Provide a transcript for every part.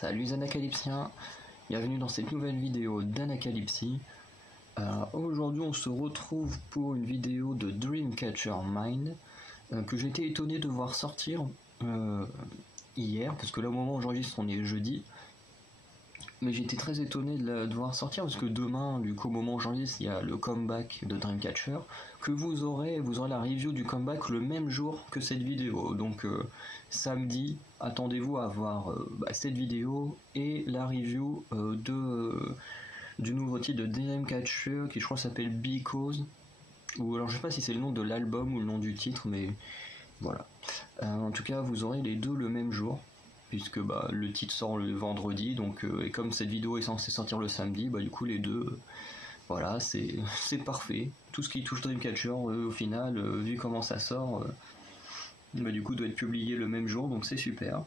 Salut les Anacalypsiens, bienvenue dans cette nouvelle vidéo d'Anacalypsie. Aujourd'hui on se retrouve pour une vidéo de Dreamcatcher Mind que j'étais étonné de voir sortir hier, parce que là au moment où j'enregistre on est jeudi. Mais j'étais très étonné de la voir sortir parce que demain, du coup, au moment où j'enregistre, il y a le comeback de Dreamcatcher, que vous aurez la review du comeback le même jour que cette vidéo. Donc samedi, attendez-vous à voir cette vidéo et la review du nouveau titre de Dreamcatcher qui je crois s'appelle Because. Ou alors je sais pas si c'est le nom de l'album ou le nom du titre, mais voilà. En tout cas, vous aurez les deux le même jour, puisque le titre sort le vendredi, donc et comme cette vidéo est censée sortir le samedi, du coup les deux, voilà, c'est parfait. Tout ce qui touche Dreamcatcher, au final, vu comment ça sort, du coup doit être publié le même jour, donc c'est super.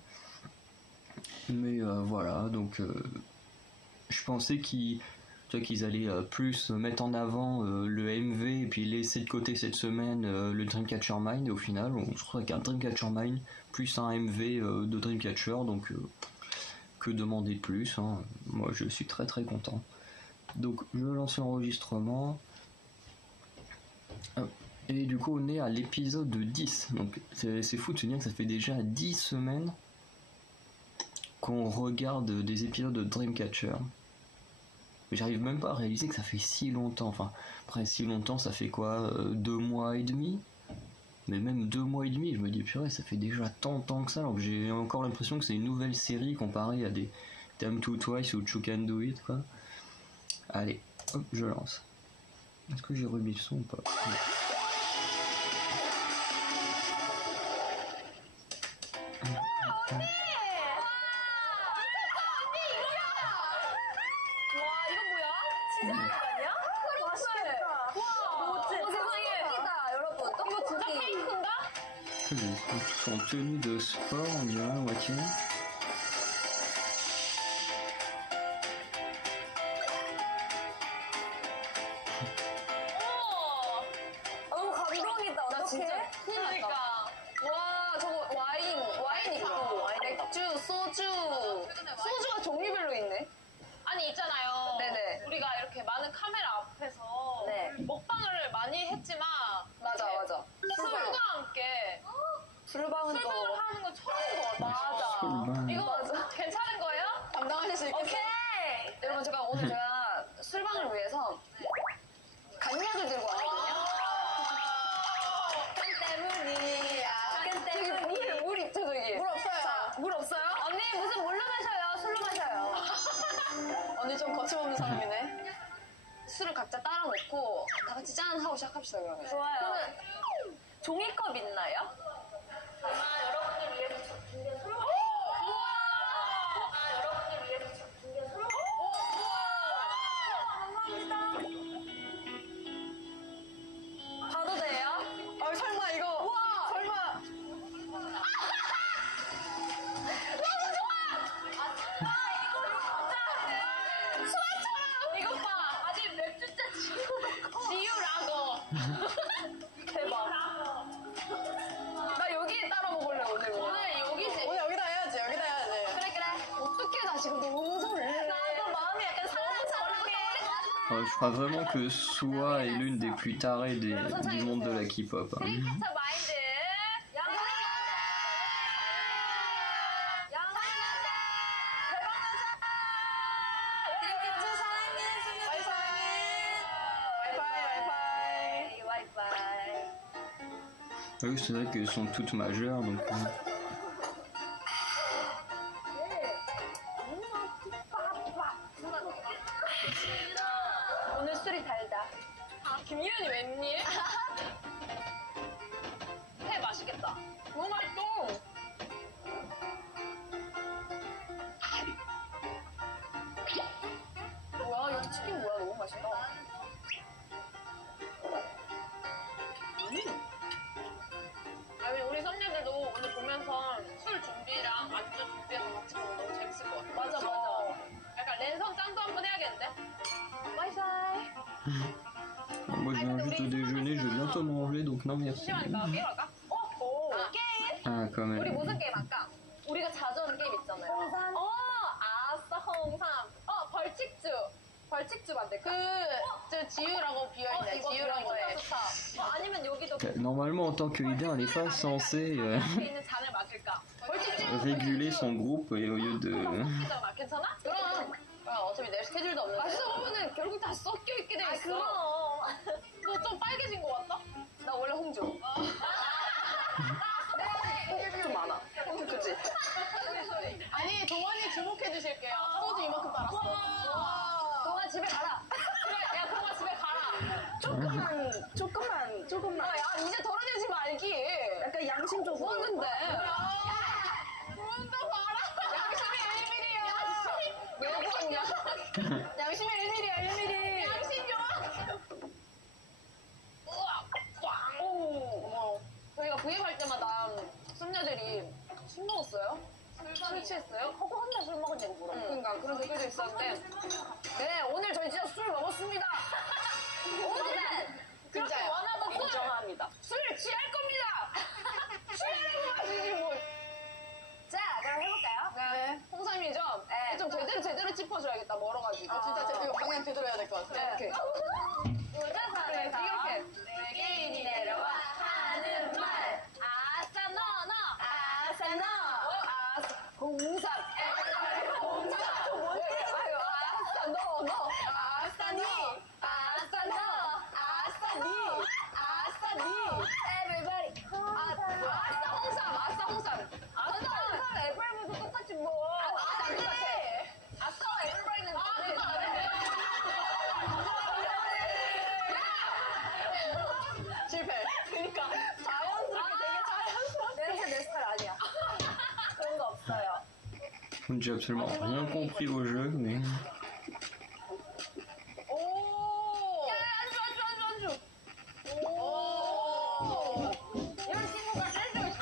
Mais voilà, donc je pensais qu'ils allaient plus mettre en avant le MV et puis laisser de côté cette semaine le Dreamcatcher Mind, et au final on se retrouve avec un Dreamcatcher Mind plus un MV de Dreamcatcher, donc que demander de plus, hein. Moi je suis très très content. Donc je lance l'enregistrement et du coup on est à l'épisode 10, donc c'est fou de se dire que ça fait déjà 10 semaines qu'on regarde des épisodes de Dreamcatcher. J'arrive même pas à réaliser que ça fait si longtemps. Enfin, après si longtemps, ça fait quoi, 2 mois et demi? Mais même 2 mois et demi, je me dis purée, ça fait déjà tant de temps que ça, alors que j'ai encore l'impression que c'est une nouvelle série comparée à des Time to Twice ou You Can Do It, quoi. Allez, hop, je lance. Est-ce que j'ai remis le son ou pas? Tous en tenue de sport, on dirait à moitié. 너무 감동이다. 나 진짜 그러니까 와 저거 와인 있고 맥주, 소주가 종류별로 있네. 아니 있잖아요. 네네. 우리가 이렇게 많은 카메라 앞에서 네. 먹방을 많이 했지만 맞아. 술과 함께 술방은 술방을 하는 건 처음인 것 같아요. 맞아. 술방. 이거 맞아. 괜찮은 거예요? 감당하실 수 있겠어요? 오케이. 여러분 제가 술방을 위해서 간약을 들고 왔거든요. 끈 때문이야. 저기 물 있죠 저기? 물 없어요. 자, 물 없어요? 언니 무슨 물로 마셔요? 술로 마셔요? 언니 좀 거침없는 사람이네. 술을 각자 따라 놓고 다 같이 짠 하고 시작합시다 그러면. 좋아요. 그러면 종이컵 있나요? 여러분들 위해서 준비한 술. 여러분들 위해서 준비한 술. 봐도 돼요? 설마 이거. 우와. 설마. 너무 좋아. 수아처럼. 이것 봐. 아직 맥주잔 지우라고. 대박. 나 여기에 따라 먹을래 오늘. 오늘 여기지. 오늘 여기다 해야지. 그래. 어떡해 나 지금 너무 설레. 나도 마음이 약간 사랑스럽게. Je crois vraiment que Sua est l'une des plus tarées du monde de la K-pop. Hein. 드림캐쳐 마인드. Oui, c'est vrai qu'elles sont toutes majeures, donc... 오늘 술이 달다. 김유연이 웬일? 회 맛있겠다. 너무 맛있어. 뭐야 여기 치킨 뭐야 너무 맛있다. 아니 우리 썸녀들도 오늘 보면서 술 준비랑 안주 준비해서 같이 보면 너무 재밌을 것 같아. 맞아. 약간 랜선 짱도 한번 해야겠는데? 와이파이. Moi je viens juste de déjeuner, je vais bientôt manger, donc non merci. 심심하니까 게임 할까? 게임. Ah, quand 우리 même. 무슨 게임 할까? 우리가 자주 하는 게임 있잖아요. 어, 03. 벌칙주 만들까? 저 지유라고 비어있네. 이거 지유라고 좋다, 해. 좋다. 아니면 여기도 Normalement, en tant que leader, elle n'est pas censée 앞에 있는 잔을 맡을까? 벌칙주. réguler son groupe et au lieu de. 괜찮아? 괜찮아? 그럼. 어차피 내 스케줄도 없는데. 맛있어 보면은 결국 다 섞여 있게 돼 있어. 그럼. 너 좀 빨개진 거 같다? 나 원래 홍조. 좀 많아. 그치? 아니 동원이 주목해 주실게요. 소주 이만큼 따랐어. 동아 집에 가라. 그래, 야 동원 집에 가라. 조금만. 야 이제 덜어내지 말기. 약간 양심적으로. 뭔데? 뭔데 봐라. 양심이 1mm야. 왜 그러냐? 양심이 1mm야 1mm. 양심 좋아. 우와, 꽝. 오. 저희가 부임할 때마다 손녀들이 술 먹었어요? 술 취했어요? 하고 한달 술 먹었냐고 물어. 그러니까 그런 댓글도 있었는데 네 오늘 저희 진짜 술 먹었습니다. 오늘은 그렇게 진짜요. 원하던 술 인정합니다. 술을 취할 겁니다. 취하는 거지 뭐. 자, 그럼 해볼까요? 네. 홍삼이죠? 네. 좀 제대로 짚어줘야겠다 멀어가지고. 진짜 이거 방향 제대로 해야 될 것 같아. 네. 이렇게. 우주선에서 이렇게. 외계인이 내려와 하는 말. 아싸 너. 아싸 너. 아싸 홍삼. 공사. 아유 아싸 너. 아싸 니. 아싸 너. 아싸 니. 아싸 니. Everybody. 아싸 홍삼. 아싸 홍삼. 아싸 everybody도 똑같이 뭐. 아싸 안 똑같아. 아싸 everybody는 실패. 그러니까 자연스럽게 되게 자연스럽게. 냄새 내 스타일 아니야. 그런 거 없어요. J'ai absolument rien compris au jeu, mais. 오. 야, 안주. 오. 이런 친구가 쓸데가 있어.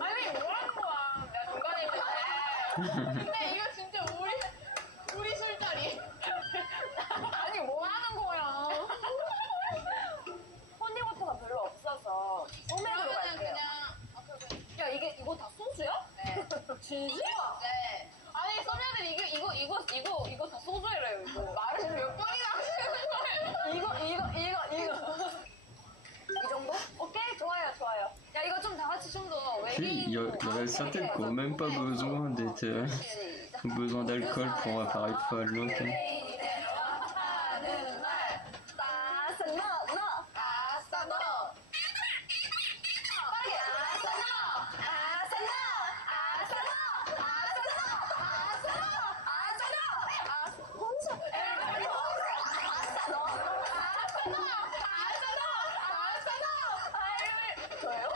아니 뭐 하는 거야? 내가 중간에 있는데. 근데 이거 진짜 우리 술자리. 아니 뭐 하는 거야? 폰디워터가 별로 없어서 소맥으로 그러면은 갈게요. 그냥 야 이거 다 소주야? 네. 진짜? 네. 아니 소녀들이 이거 다 소주래요 이거. 말을 몇 번이나 하시는 거예요? 이 정도? 오케이 좋아요. 야 이거 좀 다 같이 좀 더 Puis, il y aurait certaines qui n'ont même pas besoin d'être. Besoin d'alcool pour apparaître folle. Donc. 하는 말. 아싸 너. 아싸 너. 빨리 아싸 너. 아싸 너. 아싸 너. 아싸 너. 아싸 너. 아싸 너. 아싸 혼자. 에브리바디 혼자. 아싸 너. 아싸 너. 아싸 너. 아싸 너. 아이고. 저예요?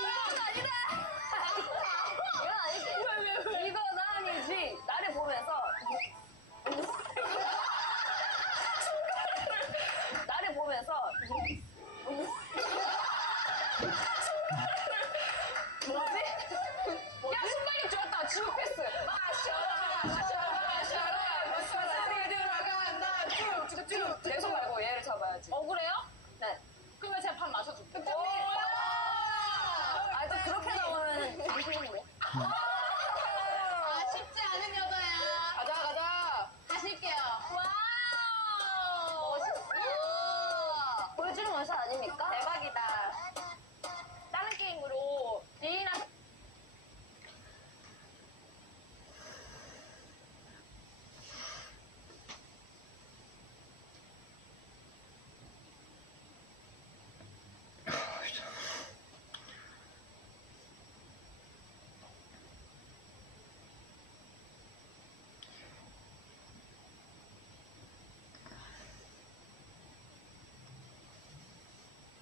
이건 아니다. 이건 아니지. 왜? 이건 아니지. 나를 보면서 나를 보면서 뭐지? 야 순간이 좋았다. 지옥 패스. 마셔라. 들어간다. 쭉. 계속 말고 얘를 잡아야지. 억울해요? 네. 그러면 제가 밥 마셔줄게. 아, 또 그렇게 나오면 정신인데. 아 쉽지 않은 여자야. 가자. 하실게요. 와우. 멋있어. 보여주는 원샷 아닙니까? 대박이다. 다른 게임으로 지인한테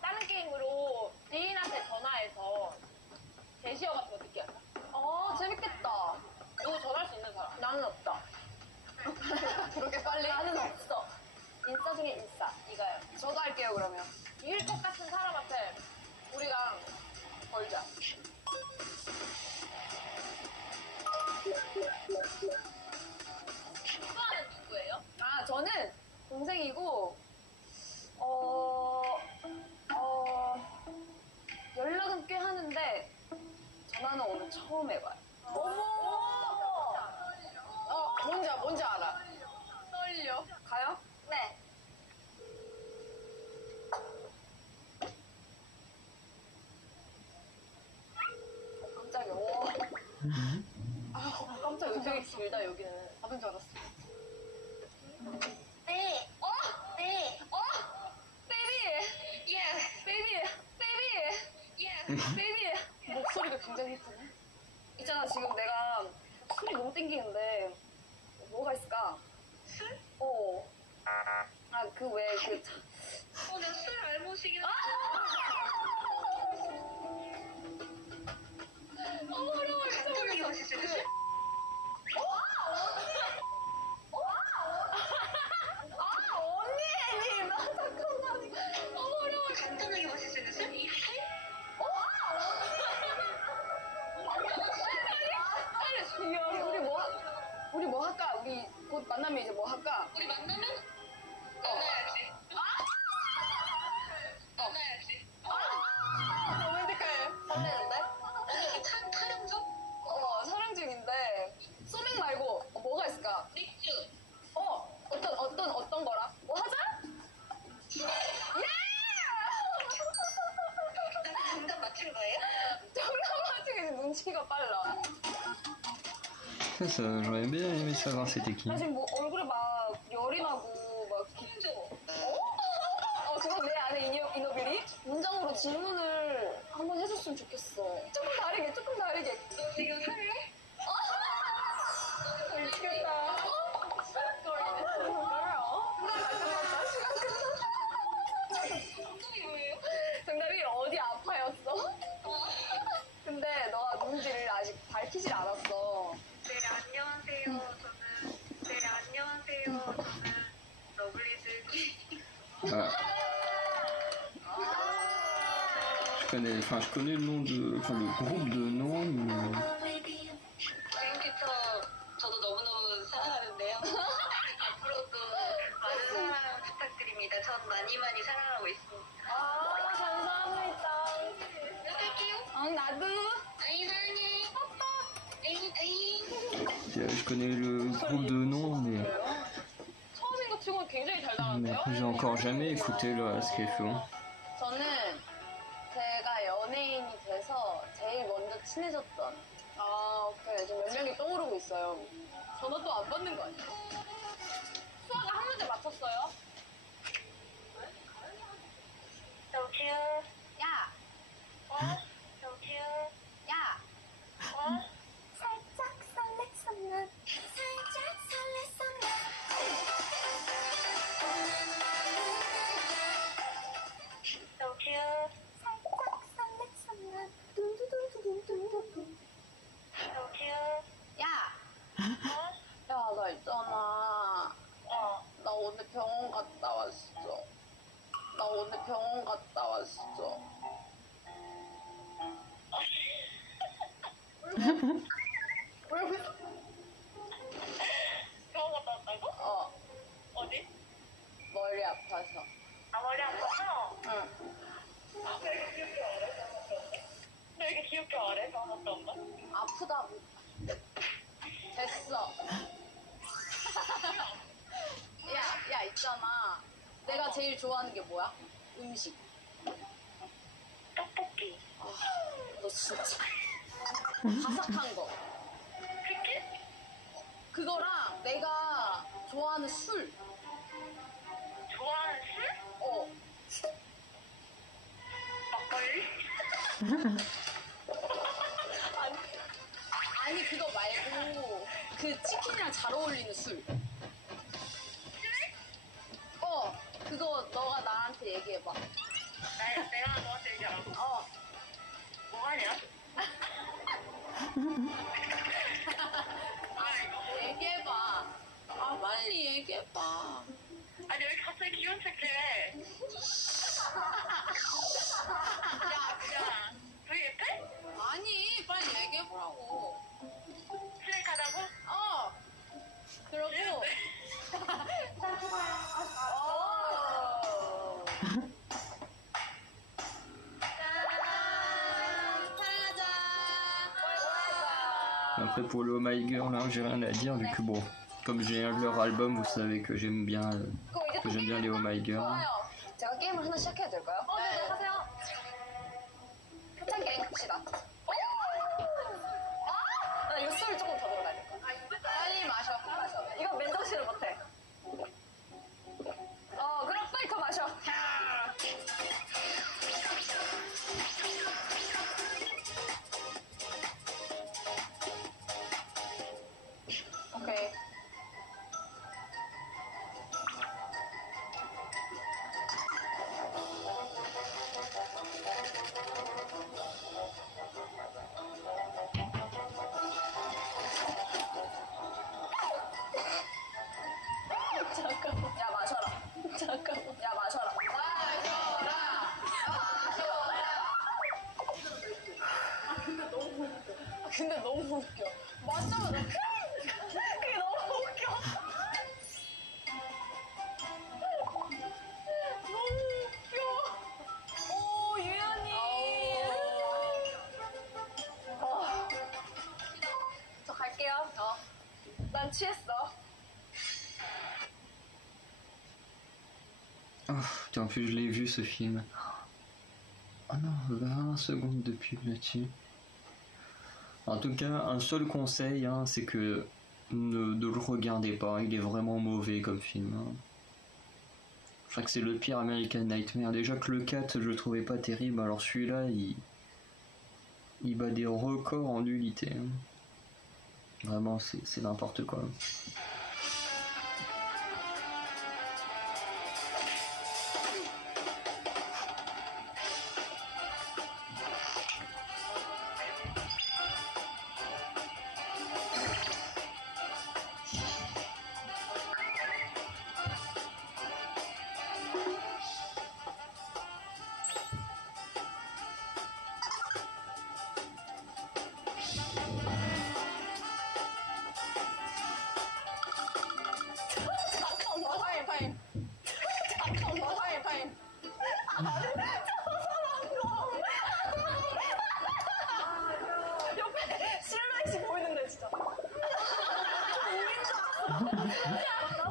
다른 게임으로 지인한테 전화해서 제시어 같은 거 듣게 한다. 재밌겠다. 이거 전화할 수 있는 사람. 나는 없다. 그렇게 빨리? 나는 없어. 인싸 중에 인싸. 이거요. 저도 할게요 그러면. 이길 것 같은 사람한테 우리가 걸자. 수아는 누구예요? 아, 저는 동생이고, 연락은 꽤 하는데, 나는 오늘 처음 해봐요. 어머! 뭔지 알아. 떨려. 가요? 네. 깜짝이야. 깜짝이야. 되게 길다, 여기는. 받은 줄 알았어. 네. 네. 베이비! 예! 베이비! 베이비! 예! 베이비! 목소리가 굉장히 예쁘네. 있잖아, 지금 내가 술이 너무 땡기는데 뭐가 있을까? 술? 그 왜 그 내가 술 알못이긴 어려워. 간단하게 마실 수 있는 술? 언니! 나 잠깐만. 어려워. 간단하게 마실 수 있는 술? 이 술? 우리 뭐 할까? 우리 곧 만나면 이제 뭐 할까? 우리 만나면? 만나야지. 만나야지. 로맨틱해. 설레는데? 오늘 촬영 중? 촬영 중인데 소맥 말고 뭐가 있을까? 맥주. 어떤 거라? 뭐 하자? 예! 정답 맞춘 거예요? 정답 맞추기 눈치가 빨라. Ça, j'aurais bien aimé savoir c'était qui. 나 지금 뭐 얼굴에 막 열이 나고 막 홍조. 그거 내 안에 이너빌이? 문장으로 질문을 한번 해줬으면 좋겠어. 조금 다르게. 너 지금 설레? 미치겠다. 정답이 뭐예요? 정답이 어디 아파였어? 근데 너가 누군지를 아직 밝히질 않았어. 네, 안녕하세요. 저는 러블리즈. Ah. Je connais le nom de, enfin le groupe de nom, mais 지금부터 저도 너무너무 사랑하는데요. 앞으로도 많은 사랑 부탁드립니다. 전 많이 사랑하고 있습니다. 감사합니다. 연락할게요. 나도. 아이 사랑해. 아이. je connais le groupe de nom, mais 처음인 것 치고는 굉장히 잘 mais 나왔는데요? après j'ai encore jamais écouté le reste qu'ils font. 저는 제가 연예인이 돼서 제일 먼저 친해졌던. 오케이. 지금 몇 명이 떠오르고 있어요. 전화도 안 받는 거 아니야? 수아가 한 문제 맞췄어요? Don't you? 야! Don't you? 야! 살짝 설렜었나? Don't you? Don't you? 야! 야, 나 있잖아. 나 오늘 병원 갔다 왔어. 왜 그래? 병원 갔다 왔다고? 어디? 머리 아파서. 머리 아파서? 응. 왜 이렇게 귀엽게 말해? 병원 갔다 온 거? 아프다고. 됐어. 야, 있잖아. 내가 제일 좋아하는 게 뭐야? 음식. 떡볶이. 너 진짜. 바삭한 거. 치킨? 그거랑 내가 좋아하는 술. 좋아하는 술? 막걸리? 아니, 그거 말고 그 치킨이랑 잘 어울리는 술. 그거 너가 나한테 얘기해봐. 내가 너한테 얘기하라고. 뭐하냐? 얘기해봐. 빨리 얘기해봐. 아니 왜 갑자기 기운 착해? 야, VF? 아니, 빨리 얘기해보라고. 슬랙하다고? 그러고. 사랑하자. Après pour le Oh My Girl, là, j'ai rien à dire vu que bon, comme j'ai leur album, vous savez que j'aime bien les Oh My Girl. 좋아요. 제가 게임을 하나 시작해도 될까요? 네, 하세요. 해찬 게임 갑시다. 나 육수를 조금 더 넣어야 될 거야. 빨리 마셔. 이거 맨정신을 못해. 그럼 빨리 더 마셔. 오케이. 잠깐만. 야, 마셔라. 잠깐만. 야, 마셔라. 근데 너무 웃겨. 맞자마자 그게 너무 웃겨. 너무 웃겨. 오, 유연이. 저 갈게요. 난 취했어. Oh, putain, en plus je l'ai vu ce film. Oh non, 20 secondes de pub là-dessus. En tout cas, un seul conseil, hein, c'est que ne le regardez pas, il est vraiment mauvais comme film. Hein. Je crois que c'est le pire American Nightmare. Déjà que le 4, je le trouvais pas terrible, alors celui-là, il bat des records en nullité. Hein. Vraiment, c'est n'importe quoi. 타임. 잠깐만, 타임. 옆에 실루엣이 보이는데, 진짜.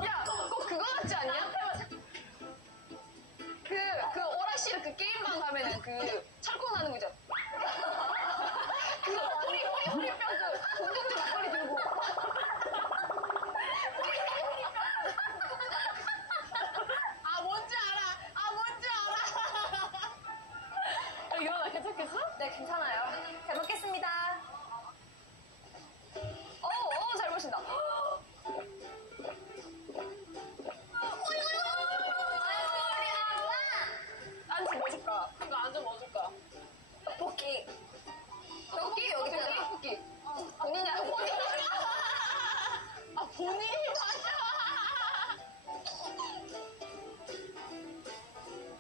야, 꼭 그거 같지 않냐? 그 오라시르 그 게임방 가면은 그 철권 하는 거 있잖아. 그 호리병 그 공격자 막걸리 들고. 뭔지 알아. 유연아, 괜찮겠어? 네, 괜찮아요. 잘 먹겠습니다. 잘 마신다. 안주 뭐 줄까? 이거 안주 뭐 줄까? 떡볶이 여기 떡볶이. 본인이 하고. 본인이 마셔.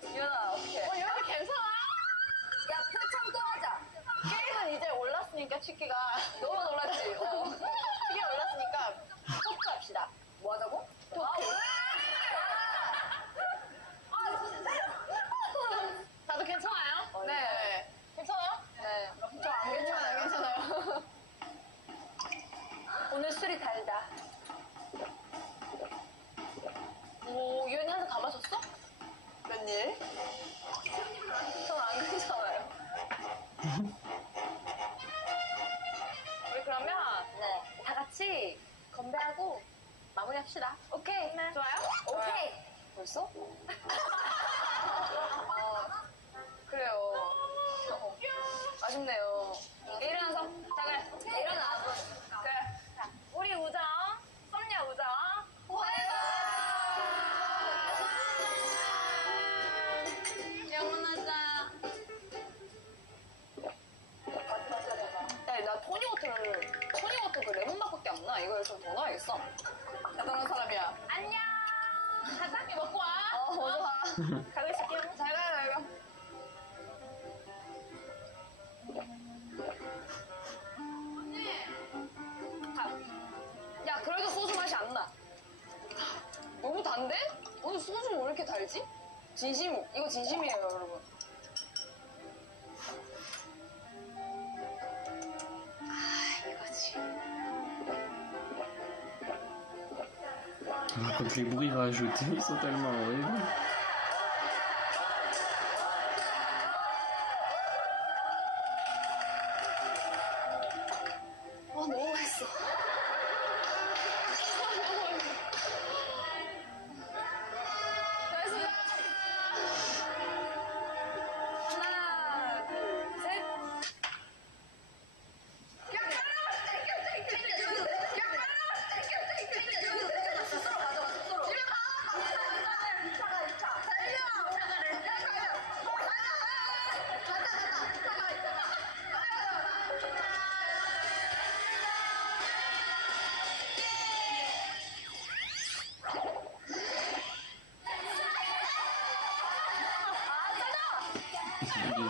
유연아, 어떡해. 유연이 괜찮아? 야, 표창 또 하자. 게임은 이제 올랐으니까 치키가. 너무 놀랐지? 치키 올랐으니까 토크 합시다. 뭐 하자고? 토크. 다들 괜찮아요? 네. 괜찮아요? 네. 저 안 괜찮아요. 오늘 술이 달다. 오, 유연이 한 잔 다 마셨어? 웬일? 전 안 괜찮아요. 우리 그러면 다 같이 건배하고 마무리합시다. 오케이. 네. 좋아요? 오케이. 벌써? 그래요. 아쉽네요. 일어나서. 자, 그래. 일어나. 그래. 자, 우리 우정. 썸녀 우정. 영원하자. 야, 나 토니워터 그 레몬 맛밖에 안 나. 이거 좀 더 넣어야겠어. 대단한 사람이야. 안녕. 가자. 먹고 와. 어서 와. 가고 있을게요. 잘 가요. 야, 그래도 소주 맛이 안 나. 너무 단데? 오늘 소주 왜 이렇게 달지? 이거 진심이에요, 여러분. 이거지. Par contre, les bruits rajoutés, ils sont tellement horribles. 너무 맛있어. 잘했습니다. 하나, 둘, 셋.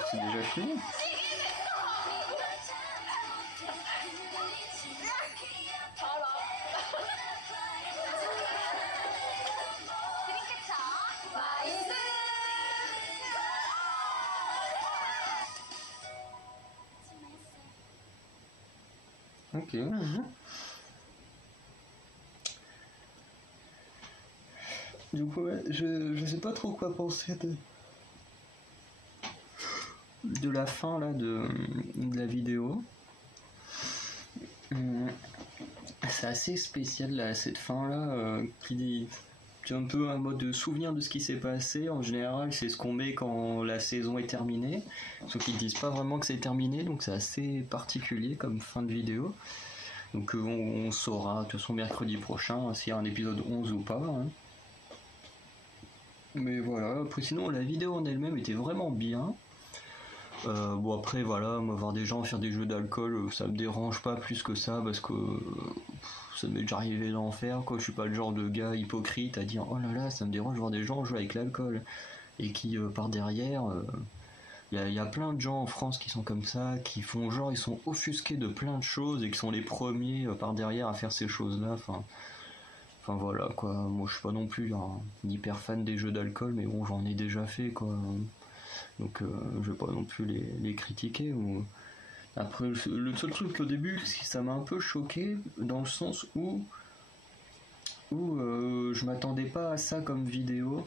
C'est déjà fini. Ok. Du coup, ouais, je sais pas trop quoi penser de la fin là de la vidéo. C'est assez spécial là, cette fin là qui est un peu un mode de souvenir de ce qui s'est passé. En général, c'est ce qu'on met quand la saison est terminée, sauf qu'ils disent pas vraiment que c'est terminé, donc c'est assez particulier comme fin de vidéo. Donc on saura de toute façon mercredi prochain s'il y a un épisode 11 ou pas, hein. Mais voilà, après sinon la vidéo en elle-même était vraiment bien. Bon après voilà, moi voir des gens faire des jeux d'alcool, ça me dérange pas plus que ça parce que ça m'est déjà arrivé d'en faire quoi. Je suis pas le genre de gars hypocrite à dire oh là là ça me dérange de voir des gens jouer avec l'alcool et qui par derrière y a plein de gens en France qui sont comme ça, qui font genre ils sont offusqués de plein de choses et qui sont les premiers par derrière à faire ces choses là. Enfin voilà quoi, moi je suis pas non plus un hyper fan des jeux d'alcool, mais bon j'en ai déjà fait quoi. Donc je vais pas non plus les critiquer. Après le seul truc au début ça m'a un peu choqué dans le sens où je m'attendais pas à ça comme vidéo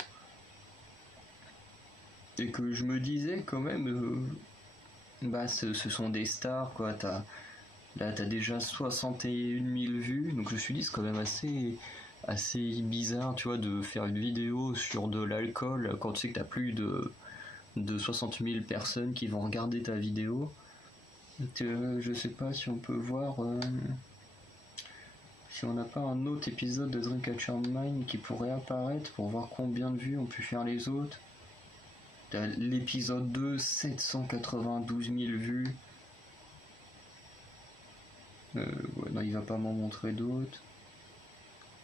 et que je me disais quand même bah ce sont des stars quoi. Là t'as déjà 61 000 vues, donc je me suis dit c'est quand même assez bizarre tu vois de faire une vidéo sur de l'alcool quand tu sais que t'as plus de 60 000 personnes qui vont regarder ta vidéo. Donc, je sais pas si on peut voir si on n'a pas un autre épisode de Dreamcatcher Mind qui pourrait apparaître pour voir combien de vues ont pu faire les autres. L'épisode 2, 792 000 vues. Ouais, non, il va pas m'en montrer d'autres.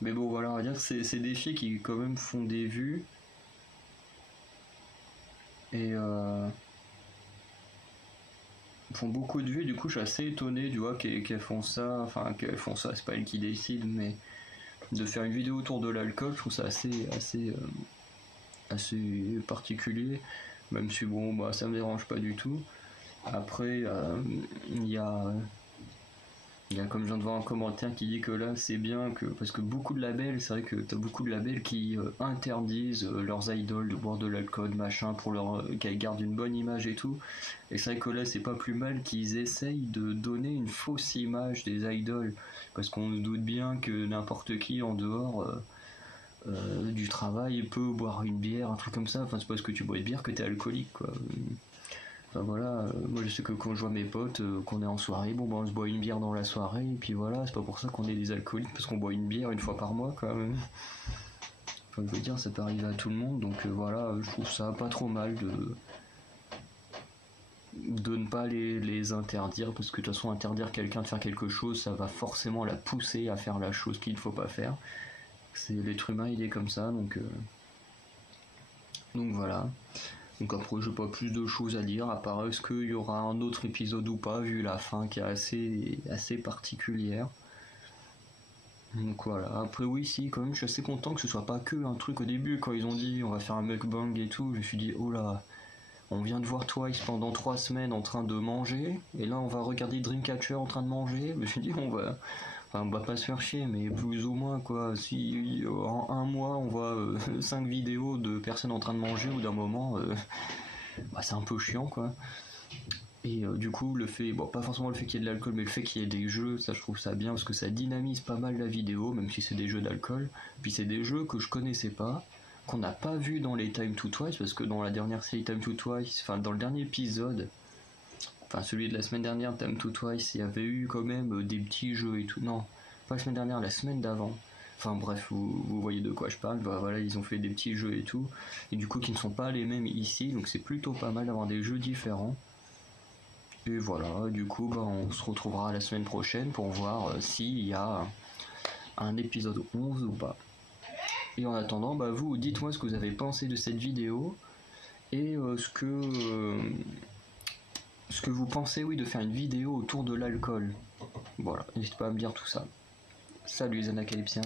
Mais bon, voilà, on va dire que c'est des filles qui quand même font des vues. Et font beaucoup de vues, du coup je suis assez étonné tu vois qu'elles font ça, c'est pas elles qui décident, mais de faire une vidéo autour de l'alcool, je trouve ça assez particulier, même si bon bah ça me dérange pas du tout. Après il y a comme je viens de voir un commentaire qui dit que là c'est bien parce que beaucoup de labels, c'est vrai que t'as beaucoup de labels qui interdisent leurs idoles de boire de l'alcool machin pour qu'elles gardent une bonne image et tout, et c'est vrai que là c'est pas plus mal qu'ils essayent de donner une fausse image des idoles, parce qu'on se doute bien que n'importe qui en dehors du travail peut boire une bière, un truc comme ça, enfin c'est parce que tu bois de bière que t'es alcoolique quoi. Enfin voilà, moi je sais que quand je vois mes potes, qu'on est en soirée, bon bah on se boit une bière dans la soirée, et puis voilà, c'est pas pour ça qu'on est des alcooliques, parce qu'on boit une bière une fois par mois quand même. Enfin je veux dire, ça peut arriver à tout le monde, donc voilà, je trouve ça pas trop mal de ne pas les interdire, parce que de toute façon interdire quelqu'un de faire quelque chose, ça va forcément la pousser à faire la chose qu'il ne faut pas faire. L'être humain il est comme ça, donc voilà. Donc après j'ai pas plus de choses à dire, à part est-ce qu'il y aura un autre épisode ou pas, vu la fin qui est assez particulière. Donc voilà, après oui si quand même je suis assez content que ce soit pas que un truc au début, quand ils ont dit on va faire un mukbang et tout, je me suis dit oh là, on vient de voir Twice pendant 3 semaines en train de manger, et là on va regarder Dreamcatcher en train de manger, je me suis dit Enfin, on va pas se faire chier, mais plus ou moins, quoi. Si en un mois, on voit 5 vidéos de personnes en train de manger ou d'un moment, bah, c'est un peu chiant, quoi. Et du coup, le fait, bon, pas forcément le fait qu'il y ait de l'alcool, mais le fait qu'il y ait des jeux, ça je trouve ça bien, parce que ça dynamise pas mal la vidéo, même si c'est des jeux d'alcool. Puis c'est des jeux que je connaissais pas, qu'on n'a pas vu dans les Time to Twice, parce que dans la dernière série Time to Twice, enfin dans le dernier épisode, enfin celui de la semaine dernière, Time to Twice, il y avait eu quand même des petits jeux et tout. Non, pas la semaine dernière, la semaine d'avant. Enfin bref, vous voyez de quoi je parle. Bah, voilà, ils ont fait des petits jeux et tout, et du coup qui ne sont pas les mêmes ici, donc c'est plutôt pas mal d'avoir des jeux différents. Et voilà, du coup, bah, on se retrouvera la semaine prochaine pour voir s'il y a un épisode 11 ou pas. Et en attendant, bah, vous, dites-moi ce que vous avez pensé de cette vidéo et ce que vous pensez, oui, de faire une vidéo autour de l'alcool. Voilà, n'hésitez pas à me dire tout ça. Salut les anacalypsiens.